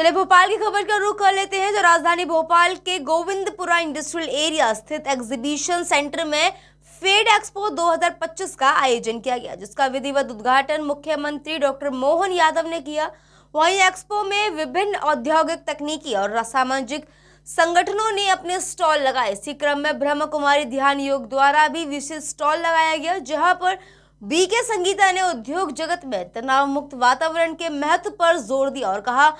चले भोपाल की खबर का रुख कर लेते हैं। जो राजधानी भोपाल के गोविंदपुरा इंडस्ट्रियल एरिया स्थित एग्जीबिशन सेंटर में फेड एक्सपो 2025 का आयोजन किया गया, जिसका विधिवत उद्घाटन मुख्यमंत्री डॉक्टर मोहन यादव ने किया। वहीं एक्सपो में विभिन्न औद्योगिक, तकनीकी और असामाजिक संगठनों ने अपने स्टॉल लगाए। इसी क्रम में ब्रह्म कुमारी ध्यान योग द्वारा भी विशेष स्टॉल लगाया गया, जहां पर बीके संगीता ने उद्योग जगत में तनाव मुक्त वातावरण के महत्व पर जोर दिया और कहा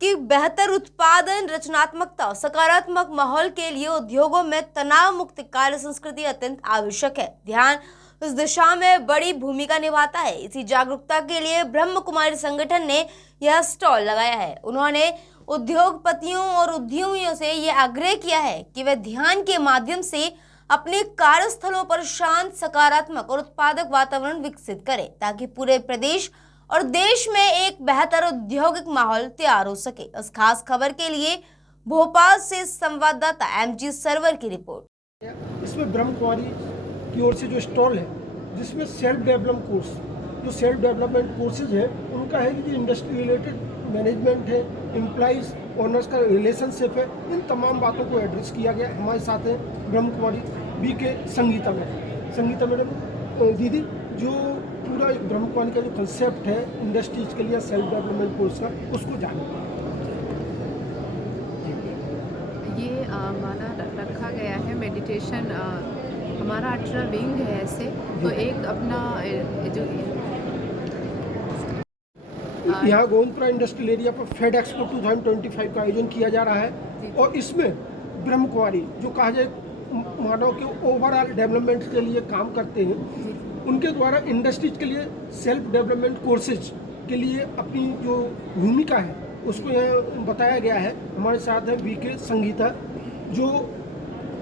कि बेहतर उत्पादन, रचनात्मकता और सकारात्मक माहौल के लिए उद्योगों में तनाव मुक्त कार्य संस्कृति अत्यंत आवश्यक है। ध्यान इस दिशा में बड़ी भूमिका निभाता है। इसी जागरूकता के लिए ब्रह्म कुमारी संगठन ने यह स्टॉल लगाया है। उन्होंने उद्योगपतियों और उद्यमियों से यह आग्रह किया है कि वे ध्यान के माध्यम से अपने कार्यस्थलों पर शांत, सकारात्मक और उत्पादक वातावरण विकसित करें, ताकि पूरे प्रदेश और देश में एक बेहतर औद्योगिक माहौल तैयार हो सके। इस खास खबर के लिए भोपाल से संवाददाता एमजी सर्वर की रिपोर्ट। इसमें ब्रह्म कुमारी की ओर से जो स्टॉल है, जिसमें सेल्फ डेवलपमेंट कोर्स, जो सेल्फ डेवलपमेंट कोर्सेज है, उनका है कि जो इंडस्ट्री रिलेटेड मैनेजमेंट है, एम्प्लॉइज ओनर्स का रिलेशनशिप है, इन तमाम बातों को एड्रेस किया गया। हमारे साथ है ब्रह्म कुमारी बीके संगीता मैडम। दीदी, जो पूरा ब्रह्म कुमारी का जो कंसेप्ट है इंडस्ट्रीज के लिए सेल्फ डेवलपमेंट कोर्स का, उसको जाने ये माना रखा गया है मेडिटेशन। हमारा 18 विंग है ऐसे, तो एक अपना जो यहाँ गोविंदपुरा इंडस्ट्रियल एरिया पर फेड एक्सपो 2025 का आयोजन किया जा रहा है और इसमें ब्रह्म कुमारी जो कहा जाए मानव के ओवरऑल डेवलपमेंट के लिए काम करते हैं, उनके द्वारा इंडस्ट्रीज के लिए सेल्फ डेवलपमेंट कोर्सेज के लिए अपनी जो भूमिका है उसको यहाँ बताया गया है। हमारे साथ है बीके संगीता, जो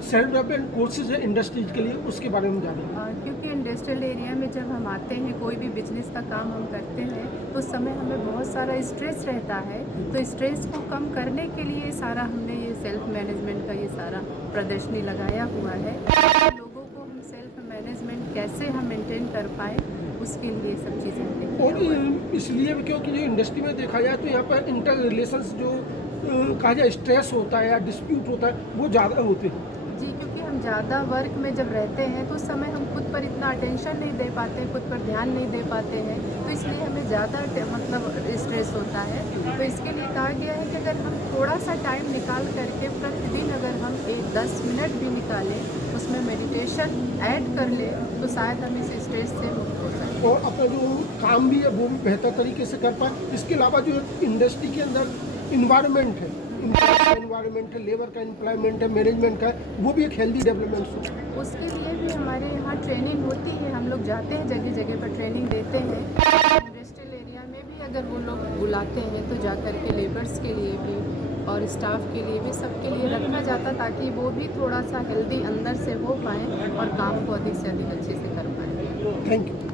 सेल्फ डेवलपमेंट कोर्सेज है इंडस्ट्रीज के लिए, उसके बारे में जानेंगे। क्योंकि इंडस्ट्रियल एरिया में जब हम आते हैं, कोई भी बिजनेस का काम हम करते हैं, तो उस समय हमें बहुत सारा स्ट्रेस रहता है। तो स्ट्रेस को कम करने के लिए सारा हमने ये सेल्फ मैनेजमेंट का ये सारा प्रदर्शनी लगाया हुआ है। लोगों को हम सेल्फ मैनेजमेंट कैसे हम मेंटेन कर पाए, उसके लिए सब चीज़ें। और इसलिए क्योंकि जो इंडस्ट्री में देखा जाए तो यहाँ पर इंटर रिलेशंस जो कहा जाए स्ट्रेस होता है या डिस्प्यूट होता है, वो ज़्यादा होते हैं। जी, क्योंकि हम ज़्यादा वर्क में जब रहते हैं तो उस समय हम खुद पर इतना अटेंशन नहीं दे पाते हैं, खुद पर ध्यान नहीं दे पाते हैं, तो इसलिए हमें ज़्यादा मतलब स्ट्रेस होता है। तो इसके लिए कहा गया है कि अगर हम थोड़ा सा टाइम निकाल करके प्रतिदिन अगर हम 10 मिनट भी निकालें, उसमें मेडिटेशन ऐड कर लें, तो शायद हम इस स्ट्रेस से मुक्त हो सकें और अपना जो काम भी है वो भी बेहतर तरीके से कर पाए। इसके अलावा जो इंडस्ट्री के अंदर इन्वायरमेंट है, इन्वायरमेंट है, लेबर का एम्प्लॉयमेंट है, मैनेजमेंट का है, वो भी एक हेल्दी डेवलपमेंट हो। उसके लिए भी हमारे यहाँ ट्रेनिंग होती है। हम लोग जाते हैं, जगह जगह पर ट्रेनिंग देते हैं। इंडस्ट्रियल एरिया में भी अगर वो लोग बुलाते हैं तो जा कर के लेबर्स के लिए भी और स्टाफ के लिए भी, सबके लिए रखा जाता, ताकि वो भी थोड़ा सा हेल्दी अंदर से हो पाएँ और काम को अधिक से अधिक अच्छे से कर पाएँ। Thank you.